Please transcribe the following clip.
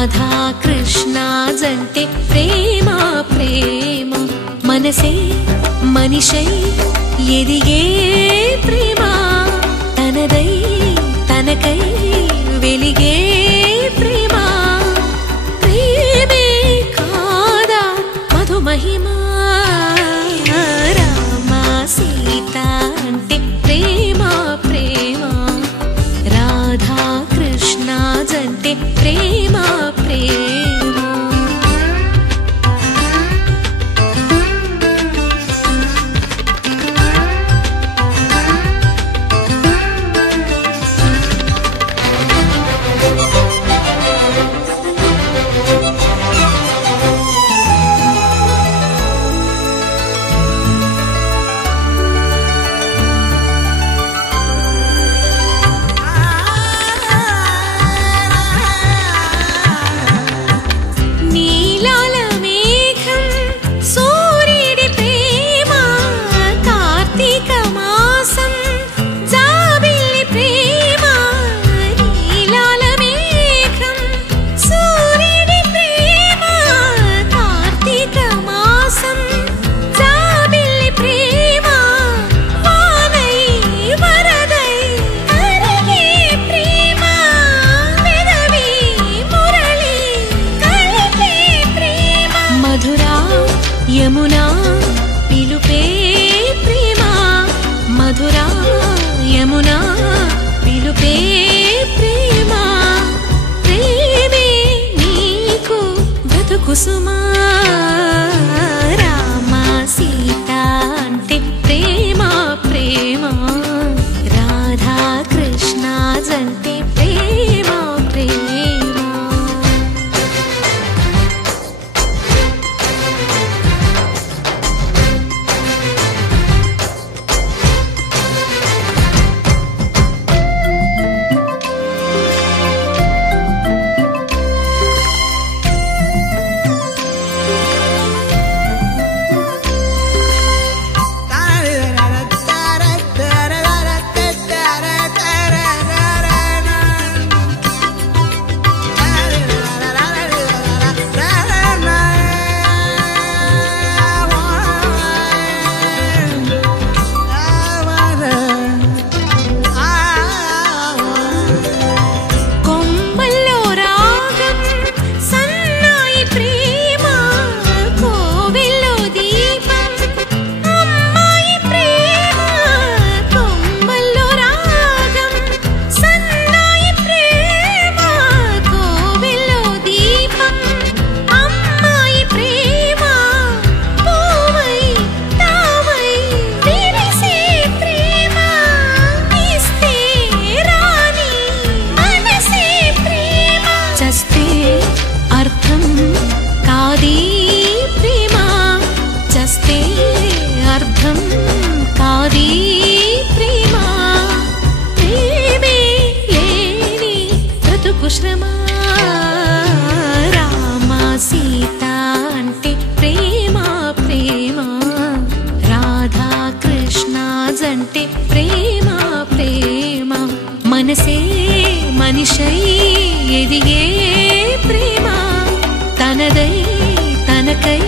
రాధా కృష్ణ జంటే ప్రేమ ప్రేమ మనసే మనిషై ఎదిగే ప్రేమ తనదై తనకై వెలిగే ప్రేమ ప్రేమే కాదా మధుమహిమా రామ సీత అంటే ప్రేమ ప్రేమ రాధా కృష్ణ జంటే ప్రేమ ప్రేమ యమునా పిలుపే ప్రేమ మధురా యమునా పిలుపే ప్రేమ ప్రేమే నీకు బ్రతుకు సుమా రామ సీత అంటే ప్రేమ ప్రేమ రాధా కృష్ణ జంటే ప్రేమ ప్రేమ రామ సీత అంటే ప్రేమ ప్రేమ రాధా కృష్ణ జంటే ప్రేమ ప్రేమ మనసే మనిషై ఎదిగే ప్రేమ తనదై తనకై